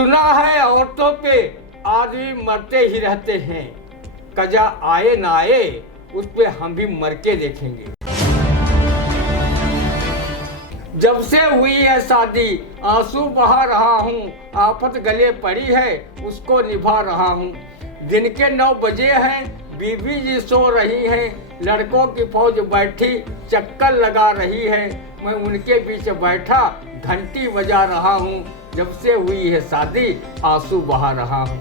सुना है औरतों पे आदमी मरते ही रहते हैं, कजा आए ना आए उस पे हम भी मर के देखेंगे। जब से हुई है शादी आंसू बहा रहा हूँ, आफत गले पड़ी है उसको निभा रहा हूँ। दिन के 9 बजे हैं, बीवी जी सो रही हैं, लड़कों की फौज बैठी चक्कर लगा रही है, मैं उनके बीच बैठा घंटी बजा रहा हूँ। जब से हुई है शादी आंसू बहा रहा हूँ।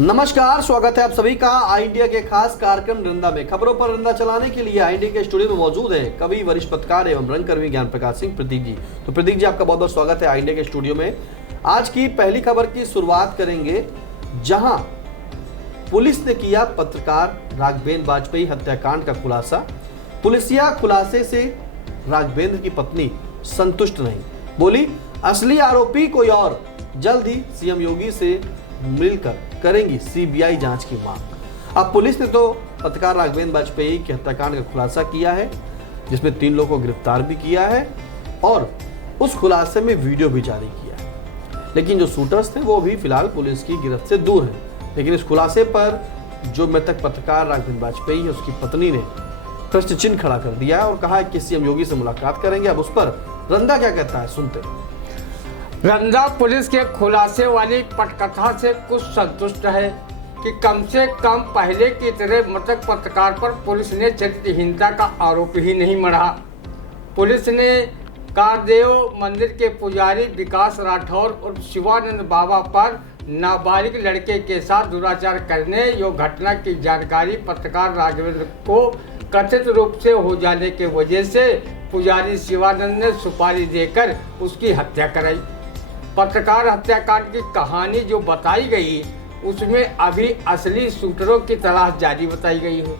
नमस्कार, स्वागत है आप सभी का आई इंडिया के खास कार्यक्रम रंदा में। खबरों पर रंदा चलाने के लिए आई इंडिया के स्टूडियो में मौजूद है कवि, वरिष्ठ पत्रकार एवं रंगकर्मी ज्ञान प्रकाश सिंह प्रतीक जी। तो प्रतीक जी, आपका बहुत बहुत स्वागत है आई इंडिया के स्टूडियो में। आज की पहली खबर की शुरुआत करेंगे, जहां पुलिस ने किया पत्रकार राघवेंद्र वाजपेयी हत्याकांड का खुलासा। पुलिसिया खुलासे से राघवेंद्र की पत्नी संतुष्ट नहीं, बोली असली आरोपी कोई और, जल्द ही सीएम योगी से मिलकर करेंगी सीबीआई जांच की मांग। अब पुलिस ने तो पत्रकार राघवेंद्र वाजपेयी के हत्याकांड का खुलासा किया है, जिसमें 3 लोगों को गिरफ्तार भी किया है और उस खुलासे में वीडियो भी जारी किया है। लेकिन जो शूटर्स थे वो भी फिलहाल पुलिस की गिरफ्त से दूर हैं। लेकिन इस खुलासे पर जो मृतक पत्रकार राघवेंद्र वाजपेयी है, उसकी पत्नी ने प्रश्न चिन्ह खड़ा कर दिया है और कहा है कि सीएम योगी से मुलाकात करेंगे। अब उस पर रंदा क्या कहता है, सुनते हैं। रंदा पुलिस के खुलासे वाली पटकथा से कुछ संतुष्ट है कि कम से कम पहले की तरह मृतक पत्रकार पर पुलिस ने चरित्रहीनता का आरोप ही नहीं मढ़ा। पुलिस ने कारदेव मंदिर के पुजारी विकास राठौर और शिवानंद बाबा पर नाबालिग लड़के के साथ दुराचार करने यो घटना की जानकारी पत्रकार राघवेंद्र को कथित रूप से हो जाने के वजह से पुजारी शिवानंद ने सुपारी देकर उसकी हत्या कराई। पत्रकार हत्याकांड की कहानी जो बताई गई उसमें अभी असली शूटरों की तलाश जारी बताई गई है।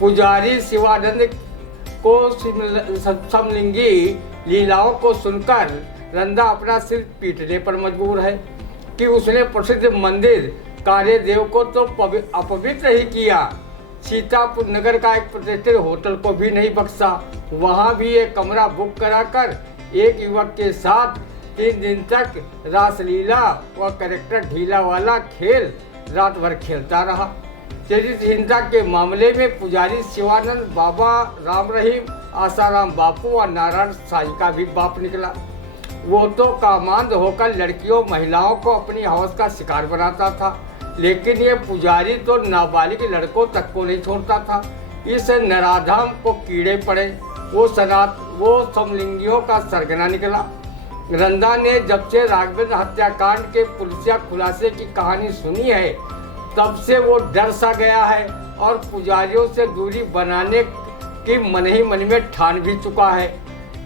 पुजारी शिवानंद को समलिंगी लीलाओं को सुनकर रंदा अपना सिर पीटने पर मजबूर है कि उसने प्रसिद्ध मंदिर कार्यदेव को तो अपवित्र ही किया, सीतापुर नगर का एक प्रतिष्ठित होटल को भी नहीं बख्शा। वहां भी एक कमरा बुक कराकर एक युवक के साथ 3 दिन तक रासलीला व कैरेक्टर ढीला वाला खेल रात भर खेलता रहा। चरित्रहीनता के मामले में पुजारी शिवानंद बाबा राम रहीम, आसाराम बापू और नारायण साई का भी बाप निकला। वो तो कामांध होकर लड़कियों महिलाओं को अपनी हवस का शिकार बनाता था, लेकिन ये पुजारी तो नाबालिग लड़कों तक को नहीं छोड़ता था। इस नराधाम को कीड़े पड़े, वो समलिंगियों का सरगना निकला। रंदा ने जब से राघवेंद्र हत्याकांड के पुलिसिया खुलासे की कहानी सुनी है, तब से वो डर सा गया है और पुजारियों से दूरी बनाने की मन ही मन में ठान भी चुका है।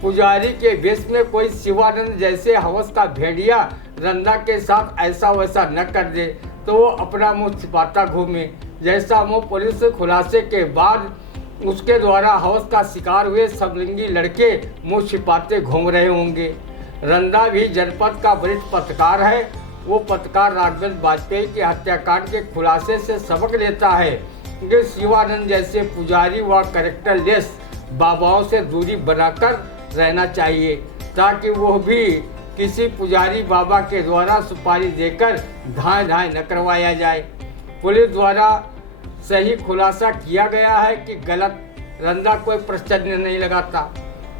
पुजारी के वेश में कोई शिवानंद जैसे हवस का भेड़िया रंदा के साथ ऐसा वैसा न कर दे तो वो अपना मुंह छिपाता घूमे, जैसा मुंह पुलिस खुलासे के बाद उसके द्वारा हवस का शिकार हुए समलिंगी लड़के मुंह छिपाते घूम रहे होंगे। रंदा भी जनपद का वरिष्ठ पत्रकार है। वो पत्रकार राघवेंद्र वाजपेयी के हत्याकांड के खुलासे से सबक लेता है कि शिवानंद जैसे पुजारी व कैरेक्टरलेस बाबाओं से दूरी बनाकर रहना चाहिए, ताकि वो भी किसी पुजारी बाबा के द्वारा सुपारी देकर धाए धाए न करवाया जाए। पुलिस द्वारा सही खुलासा किया गया है कि गलत, रंदा कोई प्रश्न नहीं लगाता।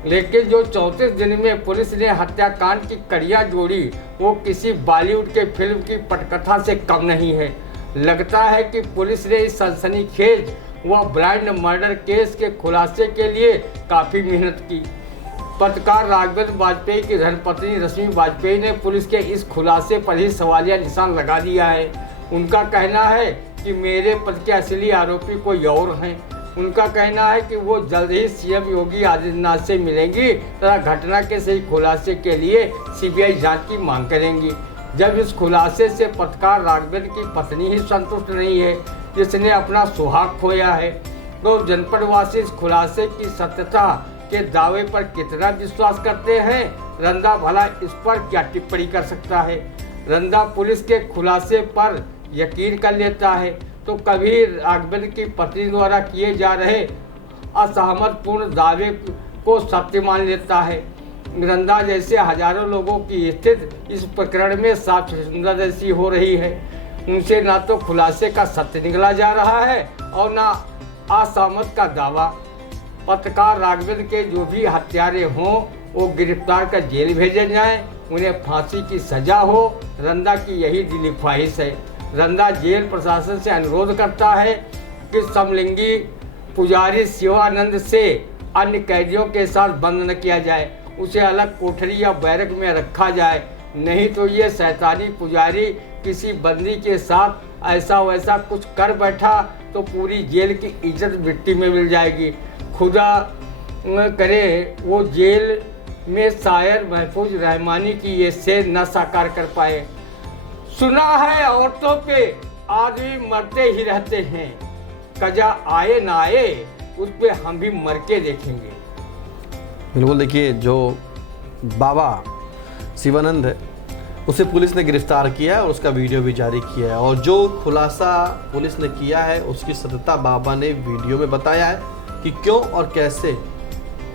लेकिन जो 34 दिन में पुलिस ने हत्याकांड की कड़ियाँ जोड़ी वो किसी बॉलीवुड के फिल्म की पटकथा से कम नहीं है। लगता है कि पुलिस ने इस सनसनीखेज व ब्लाइंड मर्डर केस के खुलासे के लिए काफ़ी मेहनत की। पत्रकार राघवेंद्र वाजपेयी की धर्मपत्नी रश्मि वाजपेयी ने पुलिस के इस खुलासे पर ही सवालिया निशान लगा दिया है। उनका कहना है कि मेरे पद के असली आरोपी कोई और हैं। उनका कहना है कि वो जल्द ही सीएम योगी आदित्यनाथ से मिलेंगी तथा घटना के सही खुलासे के लिए सीबीआई जांच की मांग करेंगी। जब इस खुलासे से पत्रकार राघवेंद्र की पत्नी ही संतुष्ट नहीं है, जिसने अपना सुहाग खोया है, तो जनपदवासी इस खुलासे की सत्यता के दावे पर कितना विश्वास करते हैं, रंदा भला इस पर क्या टिप्पणी कर सकता है। रंदा पुलिस के खुलासे पर यकीन कर लेता है तो कभी राघवेंद्र की पत्नी द्वारा किए जा रहे असहमतपूर्ण दावे को सत्य मान लेता है। रंदा जैसे हजारों लोगों की स्थिति इस प्रकरण में साफ सुंदर जैसी हो रही है। उनसे ना तो खुलासे का सत्य निकला जा रहा है और ना आसामत का दावा। पत्रकार राघवेंद्र के जो भी हत्यारे हों वो गिरफ्तार कर जेल भेजे जाएं, उन्हें फांसी की सजा हो। रंदा की यही दिली ख्वाहिश है। रंदा जेल प्रशासन से अनुरोध करता है कि समलिंगी पुजारी शिवानंद से अन्य कैदियों के साथ बंद न किया जाए, उसे अलग कोठरी या बैरक में रखा जाए। नहीं तो ये शैतानी पुजारी किसी बंदी के साथ ऐसा वैसा कुछ कर बैठा तो पूरी जेल की इज्जत मिट्टी में मिल जाएगी। खुदा करे वो जेल में शायर महफूज रहमानी की ये शेर न साकार कर पाए। सुना है औरतों पे आदमी मरते ही रहते हैं, कजा आए ना आए उस पे हम भी मर के देखेंगे। बिल्कुल, देखिए जो बाबा शिवानंद है उसे पुलिस ने गिरफ्तार किया है और उसका वीडियो भी जारी किया है, और जो खुलासा पुलिस ने किया है उसकी सत्यता बाबा ने वीडियो में बताया है कि क्यों और कैसे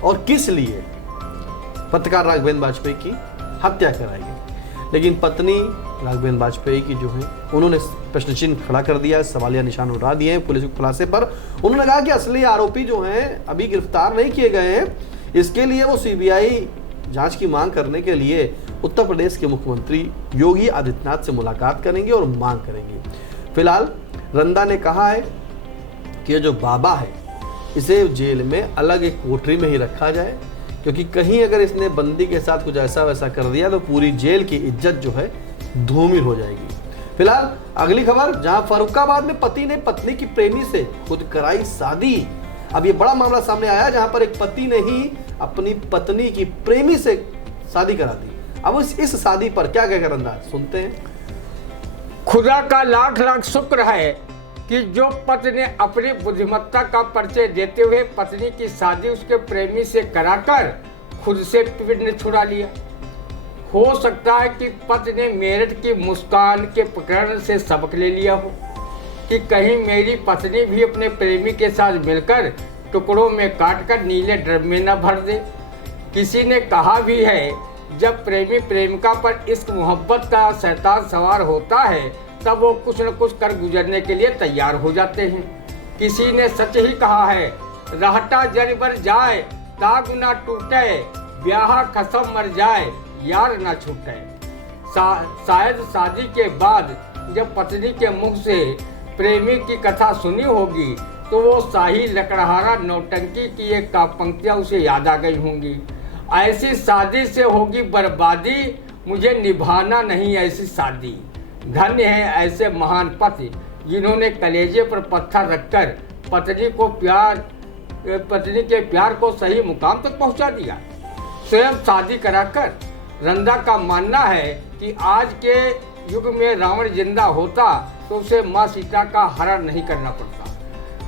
और किस लिए पत्रकार राघवेंद्र वाजपेयी की हत्या कराई गई। लेकिन पत्नी राघवेंद्र वाजपेयी की जो है उन्होंने प्रश्न चिन्ह खड़ा कर दिया, सवालिया निशान उठा दिए हैं पुलिस के खुलासे पर। उन्होंने कहा कि असली आरोपी जो हैं अभी गिरफ्तार नहीं किए गए हैं, इसके लिए वो सीबीआई जांच की मांग करने के लिए उत्तर प्रदेश के मुख्यमंत्री योगी आदित्यनाथ से मुलाकात करेंगे और मांग करेंगे। फिलहाल रंदा ने कहा है कि ये जो बाबा है इसे जेल में अलग एक कोठरी में ही रखा जाए, क्योंकि कहीं अगर इसने बंदी के साथ कुछ ऐसा वैसा कर दिया तो पूरी जेल की इज्जत जो है धूमिल हो जाएगी। फिलहाल अगली खबर, जहां फर्रुखाबाद में पति ने पत्नी की प्रेमी से खुद कराई शादी। अब ये बड़ा मामला सामने आया जहां पर एक पति ने ही अपनी पत्नी की प्रेमी से शादी करा दी। अब इस शादी पर क्या कहकर अंदाज सुनते हैं। खुदा का लाख लाख शुक्र है कि जो पति ने अपनी बुद्धिमत्ता का परिचय देते हुए पत्नी की शादी उसके प्रेमी से कराकर खुद से पिंड छुड़ा लिया। हो सकता है कि पति ने मेरठ की मुस्कान के प्रकरण से सबक ले लिया हो कि कहीं मेरी पत्नी भी अपने प्रेमी के साथ मिलकर टुकड़ों में काटकर नीले ड्रम में न भर दे। किसी ने कहा भी है, जब प्रेमी प्रेमिका पर इश्क मोहब्बत का शैतान सवार होता है तब वो कुछ न कुछ कर गुजरने के लिए तैयार हो जाते हैं। किसी ने सच ही कहा है, रहता जर बर जाए ताग ना टूटे, ब्याह कसम मर जाए यार ना छूटे। शायद शादी के बाद जब पत्नी के मुख से प्रेमी की कथा सुनी होगी तो वो शाही लकड़हारा नौटंकी की एक पंक्तियां उसे याद आ गई होंगी। ऐसी शादी से होगी बर्बादी, मुझे निभाना नहीं ऐसी शादी। धन्य है ऐसे महान पति जिन्होंने कलेजे पर पत्थर रखकर पत्नी के प्यार को सही मुकाम तक पहुंचा दिया, स्वयं शादी कराकर। रंदा का मानना है कि आज के युग में रावण जिंदा होता तो उसे मां सीता का हरण नहीं करना पड़ता,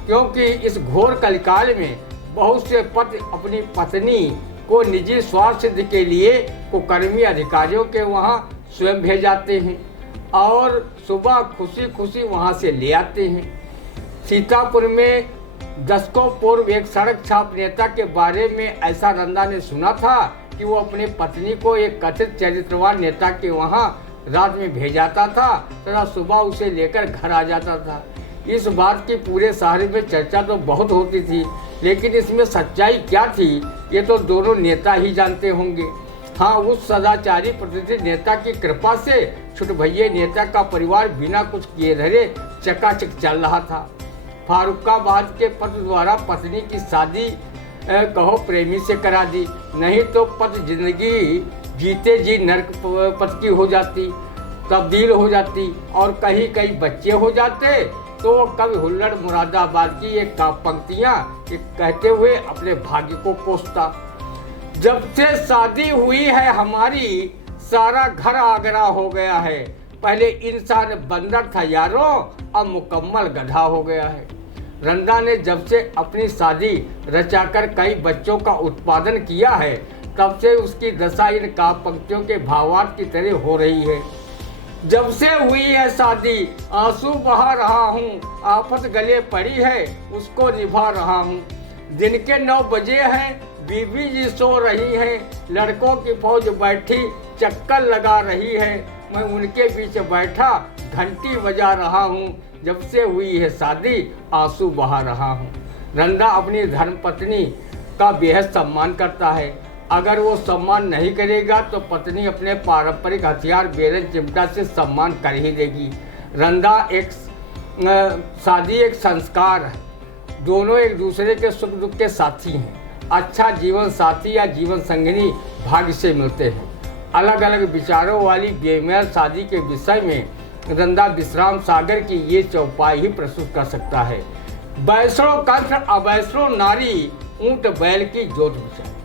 क्योंकि इस घोर कलिकाल में बहुत से पति अपनी पत्नी को निजी स्वार्थ सिद्धि के लिए कुकर्मी अधिकारियों के वहां स्वयं भेज जाते हैं और सुबह खुशी खुशी वहां से ले आते हैं। सीतापुर में दशकों पूर्व एक सड़क छाप नेता के बारे में ऐसा रंदा ने सुना था कि वो अपनी पत्नी को एक कथित चरित्रवान नेता के वहां रात में भेजाता था तथा सुबह उसे लेकर घर आ जाता था। इस बात की पूरे शहर में चर्चा तो बहुत होती थी, लेकिन इसमें सच्चाई क्या थी ये तो दोनों नेता ही जानते होंगे। हाँ, उस सदाचारी प्रतिनिधि नेता की कृपा से छुटभैये नेता का परिवार बिना कुछ किए धरे चकाचक चल रहा था। फर्रुखाबाद के पति द्वारा पत्नी की शादी कहो प्रेमी से करा दी, नहीं तो पति जिंदगी जीते जी नरक पति की हो जाती, तब्दील हो जाती और कहीं कहीं बच्चे हो जाते तो कवि हुल्लड़ मुरादाबाद की एक पंक्तियां कहते हुए अपने भाग्य को कोसता। जब से शादी हुई है हमारी सारा घर आगरा हो गया है, पहले इंसान बंदर था यारों अब मुकम्मल गधा हो गया है। रंदा ने जब से अपनी शादी रचाकर कई बच्चों का उत्पादन किया है तब से उसकी दशा इन पंक्तियों के भावार्थ की तरह हो रही है। जब से हुई है शादी आंसू बहा रहा हूँ, आफत गले पड़ी है उसको निभा रहा हूँ। दिन के 9 बजे हैं, बीबी जी सो रही हैं, लड़कों की फौज बैठी चक्कर लगा रही है, मैं उनके बीच बैठा घंटी बजा रहा हूँ, जब से हुई है शादी आंसू बहा रहा हूँ। रंदा अपनी धर्मपत्नी का बेहद सम्मान करता है। अगर वो सम्मान नहीं करेगा तो पत्नी अपने पारंपरिक हथियार बेरन चिमटा से सम्मान कर ही देगी। रंदा शादी एक संस्कार है, दोनों एक दूसरे के सुख दुख के साथी हैं। अच्छा जीवन साथी या जीवन संगिनी भाग्य से मिलते हैं। अलग अलग विचारों वाली बेमेल शादी के विषय में रंदा विश्राम सागर की ये चौपाई ही प्रस्तुत कर सकता है। वैष्णो कंठ अवैष्णो नारी, ऊंट बैल की जोत बिचारी।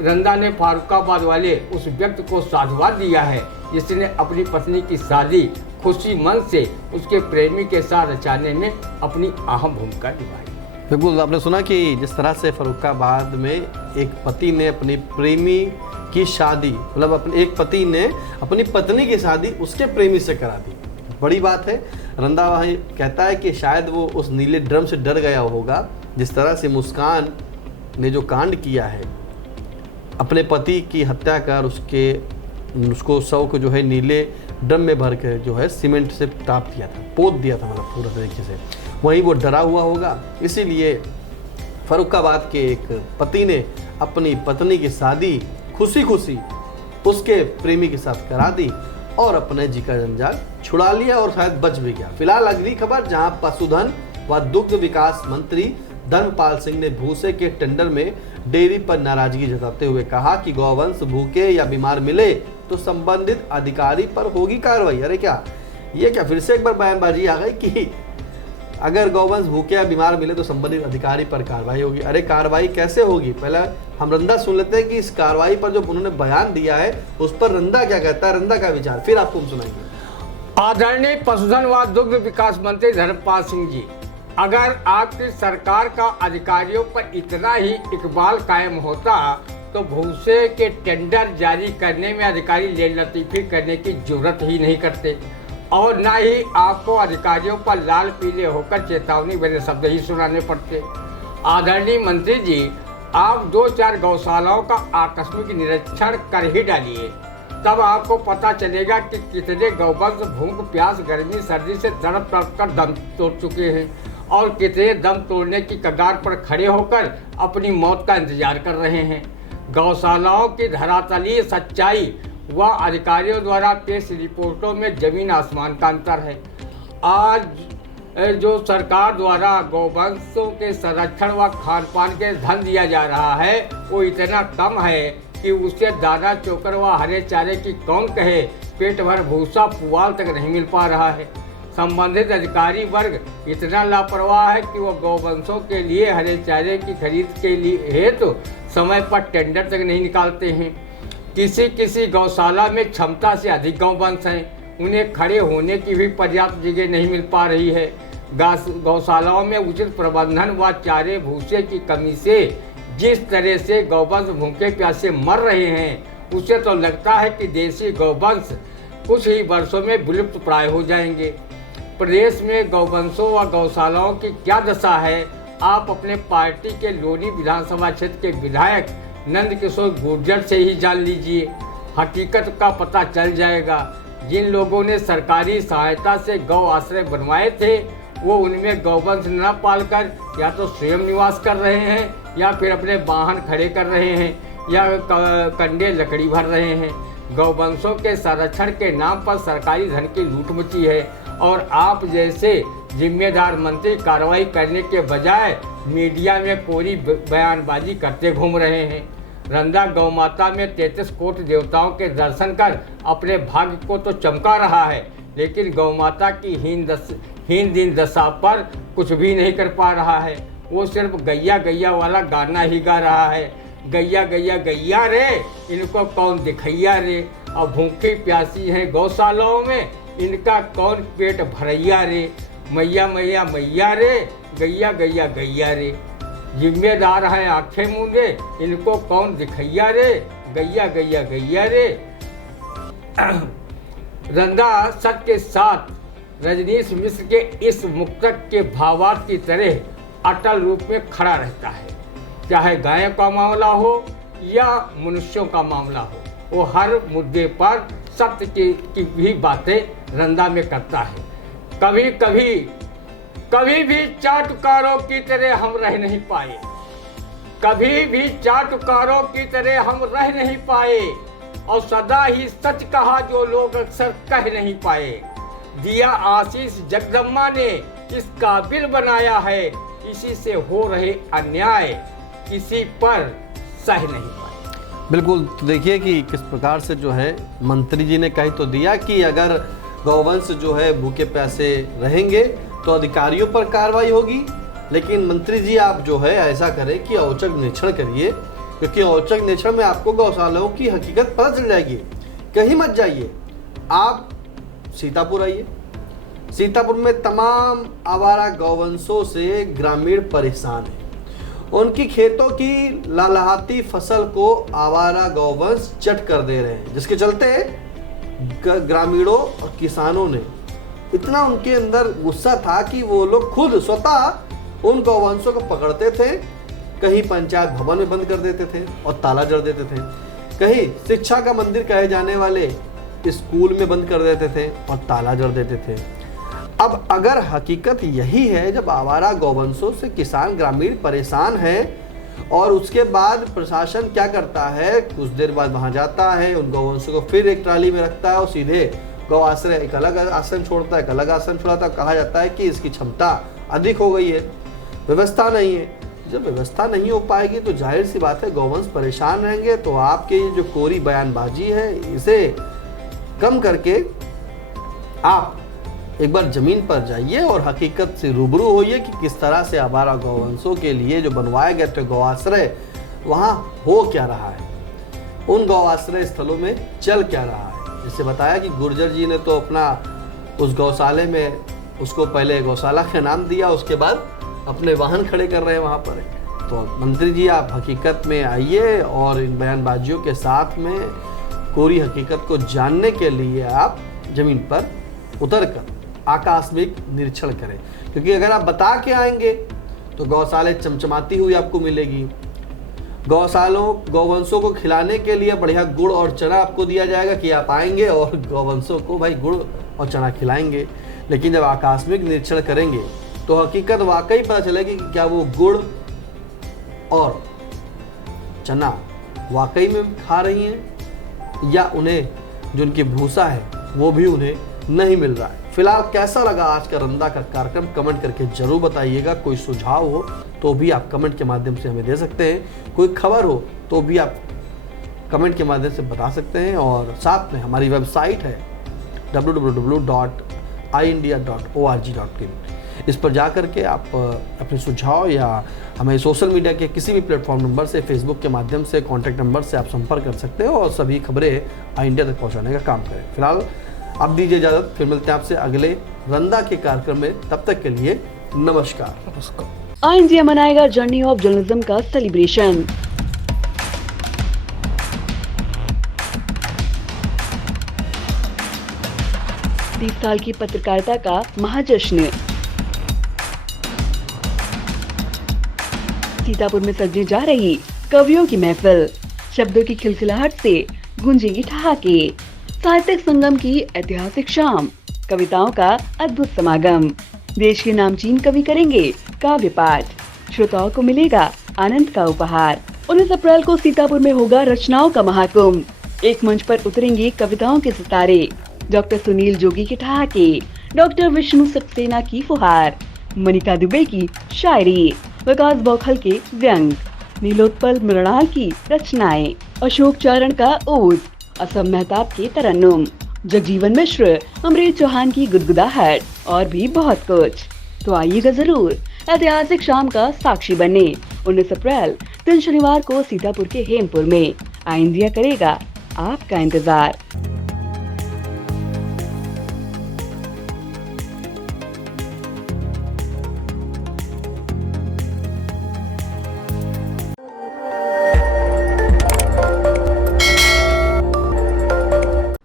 रंदा ने फारुखाबाद वाले उस व्यक्ति को साधुवाद दिया है जिसने अपनी पत्नी की शादी खुशी मन से उसके प्रेमी के साथ रचाने में अपनी अहम भूमिका निभाई। बिल्कुल, आपने सुना कि जिस तरह से फर्रुखाबाद में एक पति ने अपनी प्रेमी की शादी, मतलब एक पति ने अपनी पत्नी की शादी उसके प्रेमी से करा दी। बड़ी बात है। रंदा भाई कहता है कि शायद वो उस नीले ड्रम से डर गया होगा, जिस तरह से मुस्कान ने जो कांड किया है, अपने पति की हत्या कर उसको शव को जो है नीले ड्रम में भर के जो है सीमेंट से ताप दिया था, पोत दिया था, मतलब पूरा तरीके से। वहीं वो डरा हुआ होगा, इसीलिए फर्रुखाबाद के एक पति ने अपनी पत्नी की शादी खुशी खुशी उसके प्रेमी के साथ करा दी और अपने जी का जंजाल छुड़ा लिया और शायद बच भी गया। फिलहाल अगली खबर, जहां पशुधन व दुग्ध विकास मंत्री धर्मपाल सिंह ने भूसे के टेंडर में डेयरी पर नाराजगी जताते हुए कहा कि गौवंश भूखे या बीमार मिले तो संबंधित अधिकारी पर होगी कार्रवाई। अरे क्या ये क्या फिर से एक बार बयानबाजी आ गई कि अगर गौवंश भूखे या बीमार मिले तो संबंधित अधिकारी पर कार्रवाई होगी। अरे कार्रवाई कैसे होगी? पहले हम रंदा सुन लेते हैं कि इस कार्रवाई पर जो उन्होंने बयान दिया है उस पर रंदा क्या कहता है, रंदा का विचार, फिर आपको हम सुनाएंगे। आदरणीय पशुधन व दुग्ध विकास मंत्री धर्मपाल सिंह जी, अगर आपकी सरकार का अधिकारियों पर इतना ही इकबाल कायम होता तो भूसे के टेंडर जारी करने में अधिकारी लेन लतीफी करने की जरूरत ही नहीं करते और न ही आपको अधिकारियों पर लाल पीले होकर चेतावनी भरे शब्द ही सुनाने पड़ते। आदरणीय मंत्री जी, आप 2-4 गौशालाओं का आकस्मिक निरीक्षण कर ही डालिए, तब आपको पता चलेगा कि कितने गौवंश भूख प्यास गर्मी सर्दी से तड़प तड़प कर दम तोड़ चुके हैं और कितने दम तोड़ने की कगार पर खड़े होकर अपनी मौत का इंतजार कर रहे हैं। गौशालाओं की धरातलीय सच्चाई व अधिकारियों द्वारा पेश रिपोर्टों में जमीन आसमान का अंतर है। आज जो सरकार द्वारा गौवंशों के संरक्षण व खान पान के धन दिया जा रहा है वो इतना कम है कि उसे दाना चोकर व हरे चारे की कौन कहे, पेट भर भूसा पुआल तक नहीं मिल पा रहा है। संबंधित अधिकारी वर्ग इतना लापरवाह है कि वो गौवंशों के लिए हरे चारे की खरीद के लिए हेतु समय पर टेंडर तक नहीं निकालते हैं। किसी गौशाला में क्षमता से अधिक गौवंश हैं, उन्हें खड़े होने की भी पर्याप्त जगह नहीं मिल पा रही है। गौशालाओं में उचित प्रबंधन व चारे भूसे की कमी से जिस तरह से गौवंश भूखे प्यासे मर रहे हैं, उससे तो लगता है कि देसी गौवंश कुछ ही वर्षों में विलुप्त प्राय हो जाएंगे। प्रदेश में गौवंशों व गौशालाओं की क्या दशा है, आप अपने पार्टी के लोनी विधानसभा क्षेत्र के विधायक नंद किशोर गुर्जर से ही जान लीजिए, हकीकत का पता चल जाएगा। जिन लोगों ने सरकारी सहायता से गौ आश्रय बनवाए थे वो उनमें गौवंश न पालकर या तो स्वयं निवास कर रहे हैं या फिर अपने वाहन खड़े कर रहे हैं या कंडे लकड़ी भर रहे हैं। गौवंशों के संरक्षण के नाम पर सरकारी धन की लूट मची है और आप जैसे जिम्मेदार मंत्री कार्रवाई करने के बजाय मीडिया में पूरी बयानबाजी करते घूम रहे हैं। रंदा गौमाता में 33 कोटि देवताओं के दर्शन कर अपने भाग्य को तो चमका रहा है, लेकिन गौमाता की हीन दिन दशा पर कुछ भी नहीं कर पा रहा है। वो सिर्फ गैया गैया वाला गाना ही गा रहा है, गैया गैया गैया रे, इनको कौन दिखैया रे, और भूखी प्यासी हैं गौशालाओं में, इनका कौन पेट भरैया रे, मैया मैया मैया रे, गैया गैया गैया रे, जिम्मेदार है आंखें मूंदे, इनको कौन दिखैया रे, गैया गैया गैया रे। रंदा सच के साथ रजनीश मिश्र के इस मुक्तक के भावार्थ की तरह अटल रूप में खड़ा रहता है। चाहे गायों का मामला हो या मनुष्यों का मामला हो, वो हर मुद्दे पर सत्य की भी बातें रंदा में करता है। कभी भी चाटुकारों की तरह हम रह नहीं पाए, कभी भी चाटुकारों की तरह हम रह नहीं पाए, और सदा ही सच कहा जो लोग अक्सर कह नहीं पाए। दिया आशीष जगदम्बा ने इस काबिल बनाया है, इसी से हो रहे अन्याय किसी पर सह नहीं पाए। बिल्कुल, तो देखिए कि किस प्रकार से जो है मंत्री जी ने कह तो दिया कि अगर गौवंश जो है भूखे प्यासे रहेंगे तो अधिकारियों पर कार्रवाई होगी, लेकिन मंत्री जी आप जो है ऐसा करें कि औचक निरीक्षण करिए, क्योंकि औचक निरीक्षण में आपको गौशालाओं की हकीकत पता चल जाएगी। कहीं मत जाइए, आप सीतापुर आइए। सीतापुर में तमाम आवारा गौवंशों से ग्रामीण परेशान हैं। उनकी खेतों की लहलहाती फसल को आवारा गौवंश चट कर दे रहे हैं, जिसके चलते ग्रामीणों और किसानों ने इतना उनके अंदर गुस्सा था कि वो लोग खुद स्वतः उन गौवंशों को पकड़ते थे, कहीं पंचायत भवन में बंद कर देते थे और ताला जड़ देते थे, कहीं शिक्षा का मंदिर कहे जाने वाले स्कूल में बंद कर देते थे और ताला जड़ देते थे। अब अगर हकीकत यही है, जब आवारा गौवंशों से किसान ग्रामीण परेशान है और उसके बाद प्रशासन क्या करता है, कुछ देर बाद वहां जाता है, उन गौवंशों को फिर एक ट्राली में रखता है और सीधे गौ आश्रय एक अलग आश्रम छोड़ता है, एक अलग आश्रम छोड़ता है। कहा जाता है कि इसकी क्षमता अधिक हो गई है, व्यवस्था नहीं है। जब व्यवस्था नहीं हो पाएगी तो जाहिर सी बात है गौवंश परेशान रहेंगे। तो आपके ये जो कोरी बयानबाजी है, इसे कम करके आप एक बार जमीन पर जाइए और हकीकत से रूबरू होइए कि किस तरह से आवारा गौवंशों के लिए जो बनवाए गए थे गौआश्रय, वहाँ हो क्या रहा है, उन गौआश्रय स्थलों में चल क्या रहा है। जैसे बताया कि गुर्जर जी ने तो अपना उस गौशाले में उसको पहले गौशाला का नाम दिया, उसके बाद अपने वाहन खड़े कर रहे हैं वहाँ पर। तो मंत्री जी आप हकीकत में आइए और इन बयानबाजियों के साथ में कोरी हकीकत को जानने के लिए आप जमीन पर उतरकर आकस्मिक निरीक्षण करें, क्योंकि अगर आप बता के आएंगे तो गौशाले चमचमाती हुई आपको मिलेगी। गौवंशों को खिलाने के लिए बढ़िया गुड़ और चना आपको दिया जाएगा कि आप आएंगे और गौवंशों को भाई गुड़ और चना खिलाएंगे। लेकिन जब आकस्मिक निरीक्षण करेंगे तो हकीकत वाकई पता चलेगी कि क्या वो गुड़ और चना वाकई में खा रही हैं या उन्हें जो उनकी भूसा है वो भी उन्हें नहीं मिल रहा है। फिलहाल कैसा लगा आज का रंदा का कार्यक्रम, कमेंट करके जरूर बताइएगा। कोई सुझाव हो तो भी आप कमेंट के माध्यम से हमें दे सकते हैं, कोई खबर हो तो भी आप कमेंट के माध्यम से बता सकते हैं। और साथ में हमारी वेबसाइट है www.iindia.org.in, इस पर जा करके आप अपने सुझाव या हमें सोशल मीडिया के किसी भी प्लेटफॉर्म नंबर से, फेसबुक के माध्यम से, कॉन्टैक्ट नंबर से आप संपर्क कर सकते हो और सभी खबरें आई इंडिया तक पहुँचाने का काम करें। फिलहाल आप दीजिए इजाज़त, फिर मिलते हैं आपसे अगले रंदा के कार्यक्रम में। तब तक के लिए नमस्कार। आई इंडिया मनाएगा जर्नी ऑफ जर्नलिज्म का सेलिब्रेशन। तीस साल की पत्रकारिता का महाजश्न। सीतापुर में सजने जा रही कवियों की महफिल, शब्दों की खिलखिलाहट से गूंजेगी ठहाके। साहित्यिक संगम की ऐतिहासिक शाम, कविताओं का अद्भुत समागम। देश के नामचीन कवि करेंगे काव्य पाठ, श्रोताओं को मिलेगा आनंद का उपहार। 19 अप्रैल को सीतापुर में होगा रचनाओं का महाकुंभ। एक मंच पर उतरेंगे कविताओं के सितारे, डॉक्टर सुनील जोगी के ठहाके, डॉक्टर विष्णु सक्सेना की फुहार, मनिका दुबे की शायरी, विकास बौखल के व्यंग, नीलोत्पल मृणाल की रचनाएं, अशोक चारण का ओज, असम मेहताब के तरन्नुम, जगजीवन मिश्र, अमरीश चौहान की गुदगुदाहट और भी बहुत कुछ। तो आइएगा जरूर ऐतिहासिक शाम का साक्षी बनने। 19 अप्रैल दिन शनिवार को सीतापुर के हेमपुर में आई इंडिया करेगा आपका इंतजार।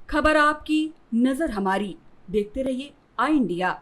खबर आपकी, नजर हमारी। देखते रहिए आई इंडिया।